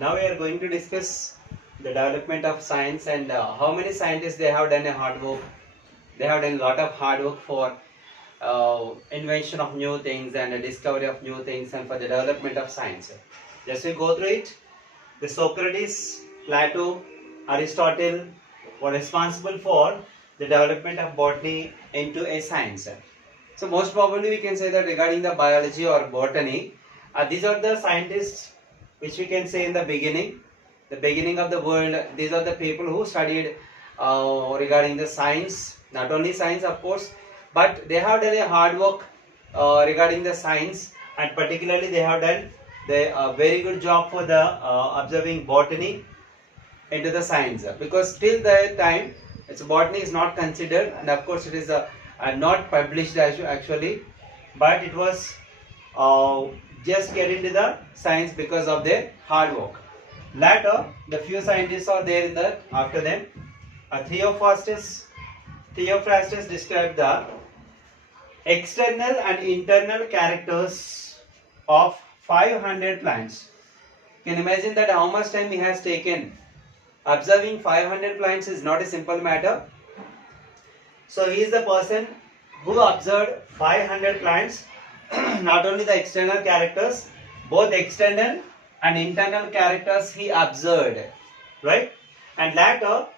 Now we are going to discuss the development of science and how many scientists they have done a hard work. They have done a lot of hard work for invention of new things and the discovery of new things and for the development of science. Just we go through it. The Socrates, Plato, Aristotle were responsible for the development of botany into a science. So most probably we can say that regarding the biology or botany, these are the scientists which we can say in the beginning of the world. These are the people who studied regarding the science, not only science of course, but they have done a hard work regarding the science, and particularly they have done the very good job for the observing botany into the science, because till that time its botany is not considered, and of course it is not published actually, but it was just get into the science because of their hard work. Later, the few scientists are there in the after them. Theophrastus described the external and internal characters of 500 plants. Can you imagine that how much time he has taken? Observing 500 plants is not a simple matter. So he is the person who observed 500 plants, not only the external characters, both external and internal characters he observed, right? And later,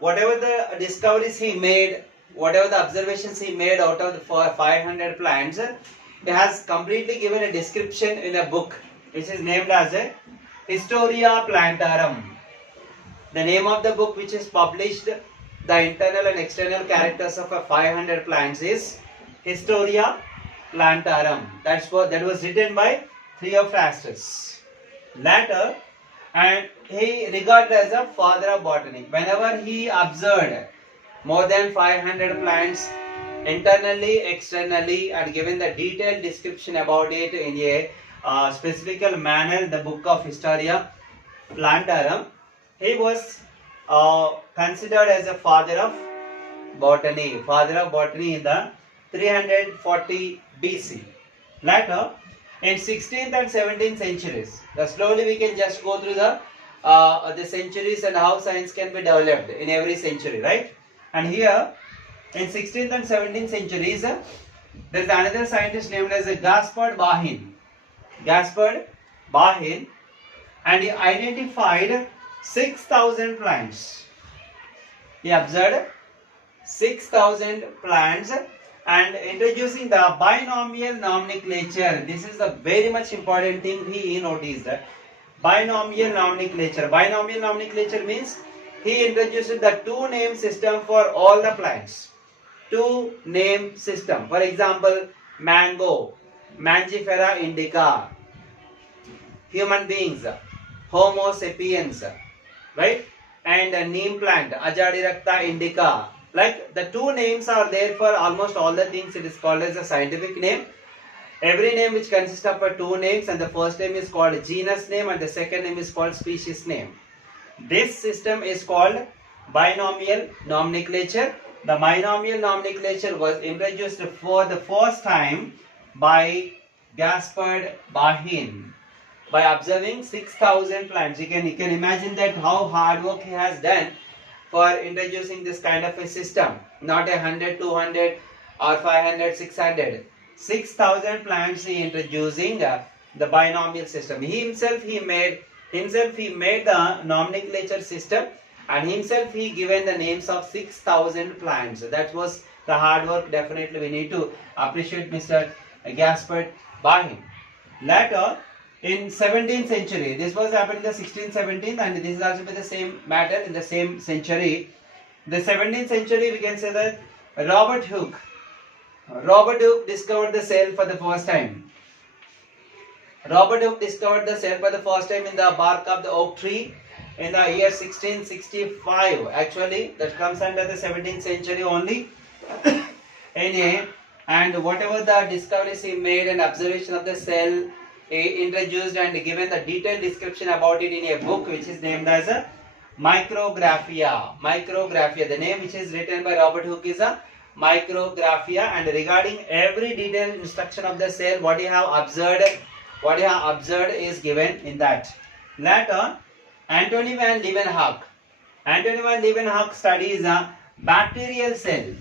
whatever the discoveries he made, whatever the observations he made out of the 500 plants, he has completely given a description in a book which is named as a Historia Plantarum. The name of the book which is published, the internal and external characters of 500 plants, is Historia Plantarum. That was written by Theophrastus. Later, and he regarded as a father of botany. Whenever he observed more than 500 plants internally, externally, and given the detailed description about it in a specific manner, the book of Historia Plantarum, he was considered as a father of botany in the 340 BC. Later, in 16th and 17th centuries, slowly we can just go through the centuries and how science can be developed in every century, right? And here, in 16th and 17th centuries, there is another scientist named as Gaspard Bahin, and he identified 6,000 plants. He observed 6,000 plants and introducing the binomial nomenclature. This is the very much important thing he noticed. Binomial nomenclature. Binomial nomenclature means he introduced the two name system for all the plants. Two name system. For example, mango, Mangifera indica. Human beings, Homo sapiens, right? And neem plant, Azadirachta indica. Like the two names are there for almost all the things. It is called as a scientific name. Every name which consists of two names, and the first name is called genus name and the second name is called species name. This system is called binomial nomenclature. The binomial nomenclature was introduced for the first time by Gaspard Bahin by observing 6,000 plants. You can imagine that how hard work he has done for introducing this kind of a system. Not 100, 200 or 500, 600. 6,000 plants he introducing the binomial system. He made the nomenclature system, and himself he given the names of 6,000 plants. That was the hard work. Definitely we need to appreciate Mr. Gaspard Bahin. Later, in 17th century, this was happened in the 16th, 17th, and this is also the same matter in the same century. The 17th century, we can say that Robert Hooke discovered the cell for the first time. Robert Hooke discovered the cell for the first time in the bark of the oak tree in the year 1665. Actually, that comes under the 17th century only. And whatever the discoveries he made and observation of the cell, he introduced and given the detailed description about it in a book which is named as a Micrographia. The name which is written by Robert Hooke is a Micrographia, and regarding every detailed instruction of the cell, what you have observed is given in that. Later, Antony van Leeuwenhoek. Antony van Leeuwenhoek studies a bacterial cell.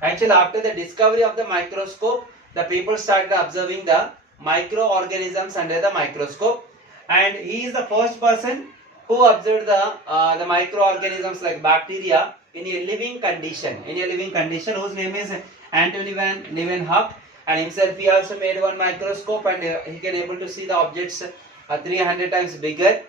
Actually, after the discovery of the microscope, the people started observing the microorganisms under the microscope, and he is the first person who observed the microorganisms like bacteria in a living condition. In a living condition, whose name is Antony van Leeuwenhoek, and himself he also made one microscope, and he can able to see the objects 300 times bigger.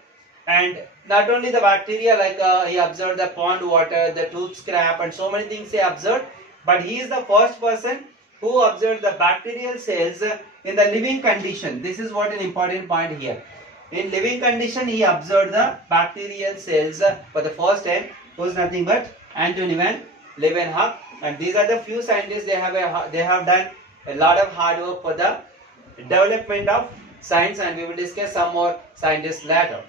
And not only the bacteria, like he observed the pond water, the tooth scrap, and so many things he observed. But he is the first person who observed the bacterial cells in the living condition. This is what an important point here. In living condition, he observed the bacterial cells for the first time, who is nothing but Antony van Leeuwenhoek. And these are the few scientists, they have done a lot of hard work for the development of science, and we will discuss some more scientists later.